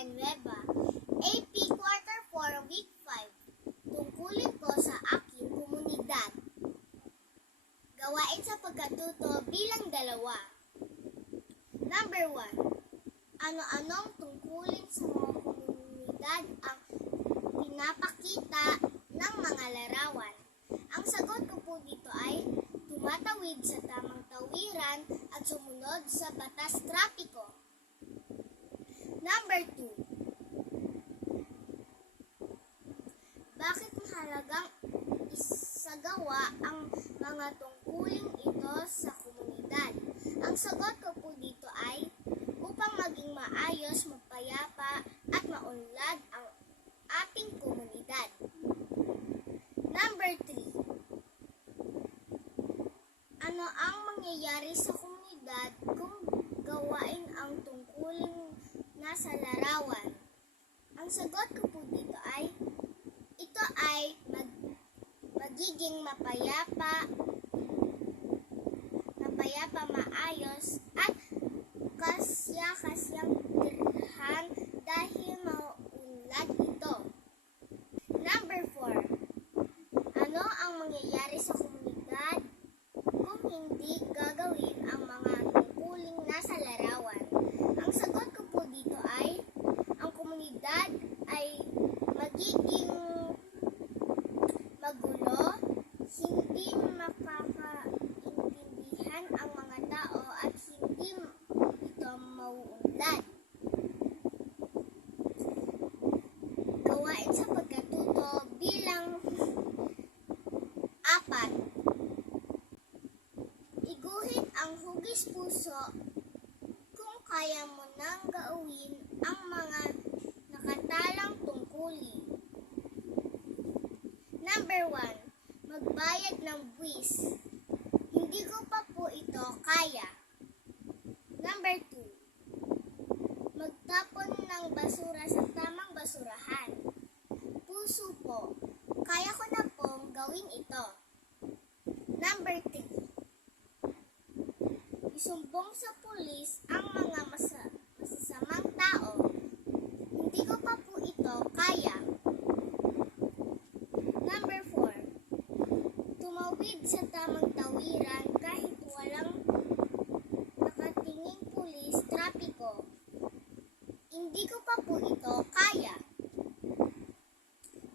Villanueva, AP Quarter 4, Week 5. Tungkulin ko sa aking komunidad. Gawain sa pagkatuto bilang dalawa. Number 1. Ano-anong tungkulin sa mga komunidad ang pinapakita ng mga larawan? Ang sagot ko po dito ay tumatawid sa tamang tawiran at sumunod sa batas trapiko. Number 2. Bakit mahalagang isagawa ang mga tungkulin ito sa komunidad? Ang sagot ko po dito ay upang maging maayos, mapayapa at maunlad ang ating komunidad. Number 3. Ano ang mangyayari sa komunidad kung gawain ang tungkulin nasa larawan? Ang sagot ko po dito ay ito ay magiging mapayapa, maayos at kasya-kasyang tirhan dahil maunlad ito. Number 4. Ano ang mangyayari sa komunidad kung hindi gagawin ang mga tungkuling nasa larawan? Ang sagot ko po dito ay ang komunidad ay magiging magulo, hindi makakaintindihan ang mga tao at hindi ito mauunlad. Gawain sa pagkatuto bilang 4. Iguhit ang hugis puso kung kaya mo nang gawin ang mga nakatalang tungkulin. Number 1. Magbayad ng buwis. Hindi ko pa po ito kaya. Number 2. Magtapon ng basura sa tamang basurahan. Puso po. Kaya ko na pong gawin ito. Number 3. Isumbong sa pulis ang mga masasamang tao. Hindi ko pa po ito kaya. Number 4. Tumawid sa tamang tawiran kahit walang nakatinging pulis trapiko. Hindi ko pa po ito kaya.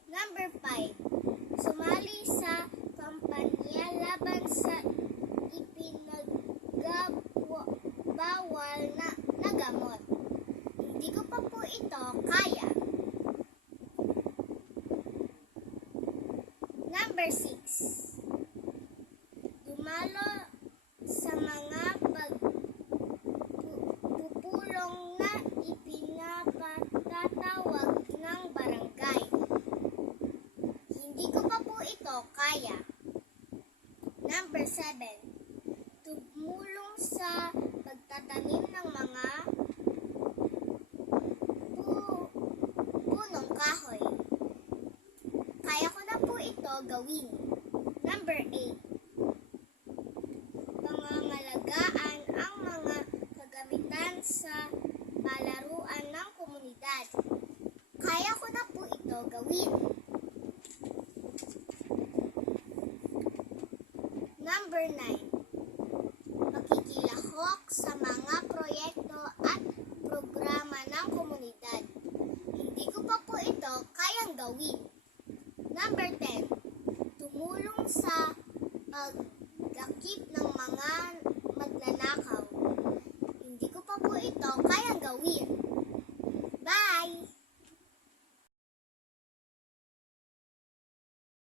Number 5. Sumali sa kampanya laban sa ipinagbawal na gamot. Hindi ko pa po ito kaya. Number 6. Dumalo sa mga pagpupulong na ipinapatatawag ng barangay. Hindi ko pa po ito kaya. Number 7. Tumulong sa pagtatanim ng mga punong kahoy. Kaya ko na po ito gawin. Number 8. Pangangalagaan ang mga kagamitan sa palaruan ng komunidad. Kaya ko na po ito gawin. Number 9. Pakikilahok sa mga proyekto at programa ng komunidad. Hindi ko pa po ito kayang gawin. Number 10. Tumulong sa pagdakip ng mga magnanakaw. Hindi ko pa po ito kayang gawin.